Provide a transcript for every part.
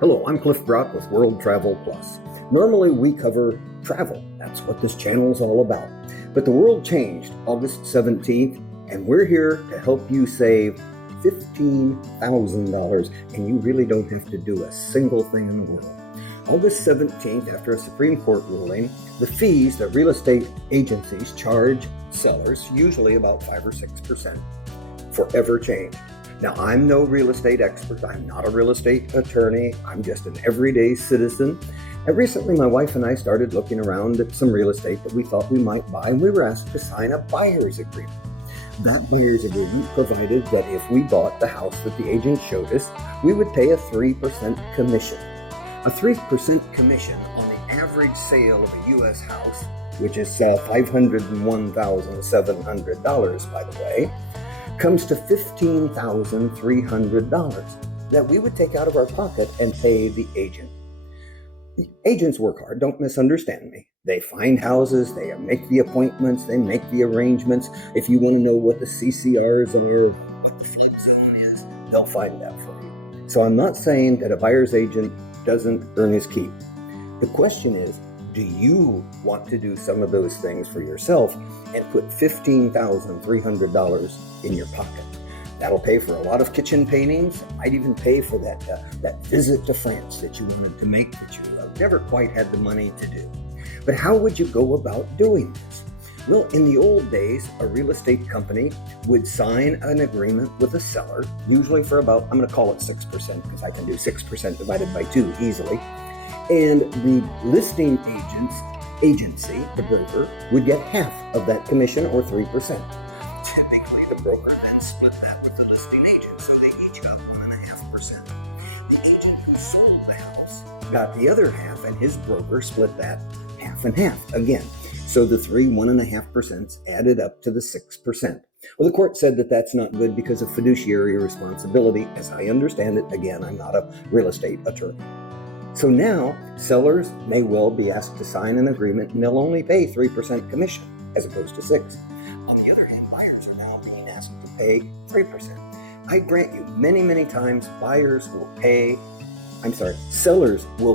Hello, I'm Cliff Brock with World Travel Plus. Normally we cover travel. That's what this channel is all about. But the world changed August 17th, and we're here to help you save $15,000, and you really don't have to do a single thing in the world. August 17th, after a Supreme Court ruling, the fees that real estate agencies charge sellers, usually about 5 or 6%, forever changed. Now, I'm no real estate expert. I'm not a real estate attorney. I'm just an everyday citizen. And recently, my wife and I started looking around at some real estate that we thought we might buy, and we were asked to sign a buyer's agreement. That buyer's agreement provided that if we bought the house that the agent showed us, we would pay a 3% commission. A 3% commission on the average sale of a U.S. house, which is $501,700, by the way, comes to $15,300 that we would take out of our pocket and pay the agent. The agents work hard, don't misunderstand me. They find houses, they make the appointments, they make the arrangements. If you want to know what the CCRs are, what the flood zone is, they'll find that for you. So I'm not saying that a buyer's agent doesn't earn his keep. The question is, do you want to do some of those things for yourself and put $15,300 in your pocket? That'll pay for a lot of kitchen paintings. It might even pay for that visit to France that you wanted to make that you never quite had the money to do. But how would you go about doing this? Well, in the old days, a real estate company would sign an agreement with a seller, usually for about, I'm going to call it 6%, because I can do 6% divided by 2 easily. And the listing agency, the broker, would get half of that commission, or 3%. Typically, the broker then split that with the listing agent, so they each got 1.5%. The agent who sold the house got the other half, and his broker split that half and half again. So the 1.5% added up to the 6%. Well, the court said that that's not good because of fiduciary responsibility. As I understand it, again, I'm not a real estate attorney. So now, sellers may well be asked to sign an agreement, and they'll only pay 3% commission as opposed to 6%. On the other hand, buyers are now being asked to pay 3%. I grant you, many, many times, sellers will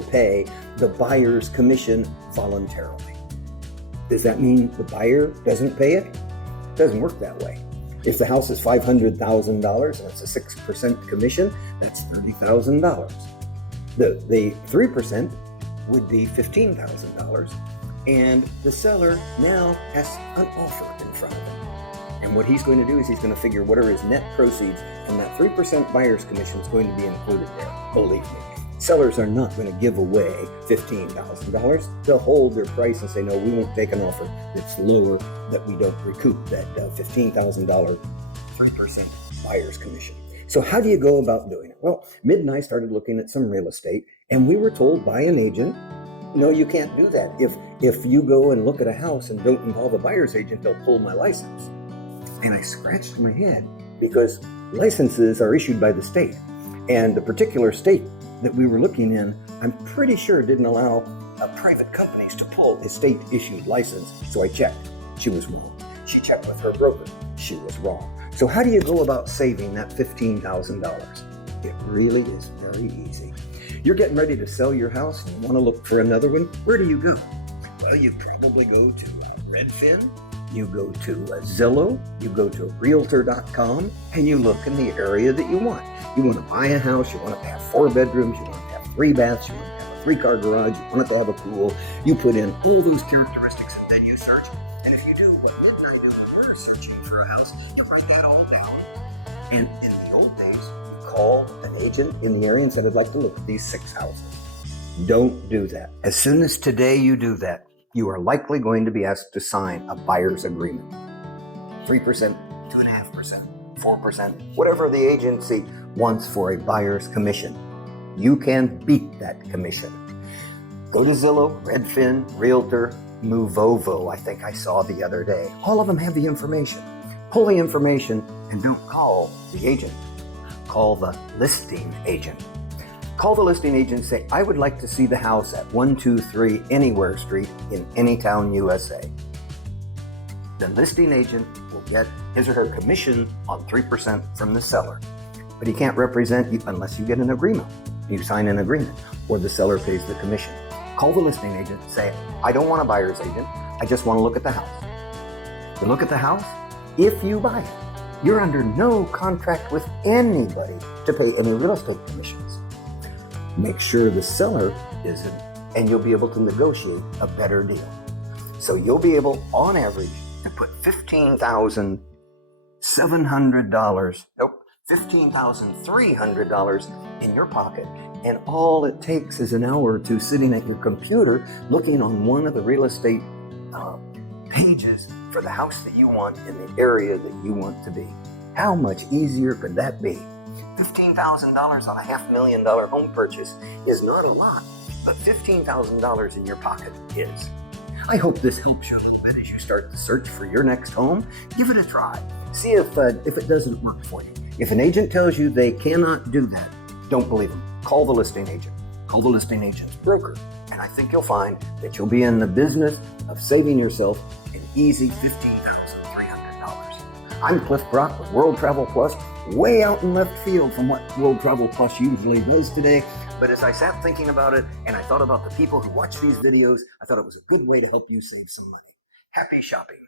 pay the buyer's commission voluntarily. Does that mean the buyer doesn't pay it? It doesn't work that way. If the house is $500,000 and it's a 6% commission, that's $30,000. The 3% would be $15,000, and the seller now has an offer in front of him. And what he's going to do is he's going to figure what are his net proceeds, and that 3% buyer's commission is going to be included there. Believe me, sellers are not going to give away $15,000. They'll hold their price and say, no, we won't take an offer that's lower, that we don't recoup that $15,000 3% buyer's commission. So how do you go about doing it? Well, Mid and I started looking at some real estate, and we were told by an agent, no, you can't do that. If you go and look at a house and don't involve a buyer's agent, they'll pull my license. And I scratched my head because licenses are issued by the state. And the particular state that we were looking in, I'm pretty sure didn't allow private companies to pull a state-issued license. So I checked. She was wrong. She checked with her broker. She was wrong. So how do you go about saving that $15,000? It really is very easy. You're getting ready to sell your house and you want to look for another one. Where do you go? Well, you probably go to Redfin, you go to Zillow, you go to Realtor.com, and you look in the area that you want. You want to buy a house, you want it to have 4 bedrooms, you want it to have 3 baths, you want it to have a 3-car garage, you want it to have a pool. You put in all those characteristics and then you search. And if you do what Mid and I do when we're searching for a house, to write that all down. And in the old days, you call an agent in the area and said, I'd like to look at these 6 houses. Don't do that. As soon as today you do that, you are likely going to be asked to sign a buyer's agreement. 3%, 2.5%, 4%, whatever the agency wants for a buyer's commission. You can beat that commission. Go to Zillow, Redfin, Realtor, Movovo, I think I saw the other day. All of them have the information. Pull the information and don't call the agent. Call the listing agent. Call the listing agent and say, I would like to see the house at 123 Anywhere Street in Anytown, USA. The listing agent will get his or her commission on 3% from the seller. But he can't represent you unless you get an agreement. You sign an agreement, or the seller pays the commission. Call the listing agent, say, I don't want a buyer's agent, I just want to look at the house. You look at the house, if you buy it, you're under no contract with anybody to pay any real estate commissions. Make sure the seller isn't, and you'll be able to negotiate a better deal. So you'll be able, on average, to put $15,300 in your pocket, and all it takes is an hour or two sitting at your computer looking on one of the real estate pages for the house that you want in the area that you want to be. How much easier could that be? $15,000 on a $500,000 home purchase is not a lot, but $15,000 in your pocket is. I hope this helps you a little bit as you start the search for your next home. Give it a try. See if it doesn't work for you. If an agent tells you they cannot do that, don't believe them. Call the listing agent. Call the listing agent's broker. And I think you'll find that you'll be in the business of saving yourself an easy $15,300. I'm Cliff Brock with World Travel Plus, way out in left field from what World Travel Plus usually does today. But as I sat thinking about it and I thought about the people who watch these videos, I thought it was a good way to help you save some money. Happy shopping.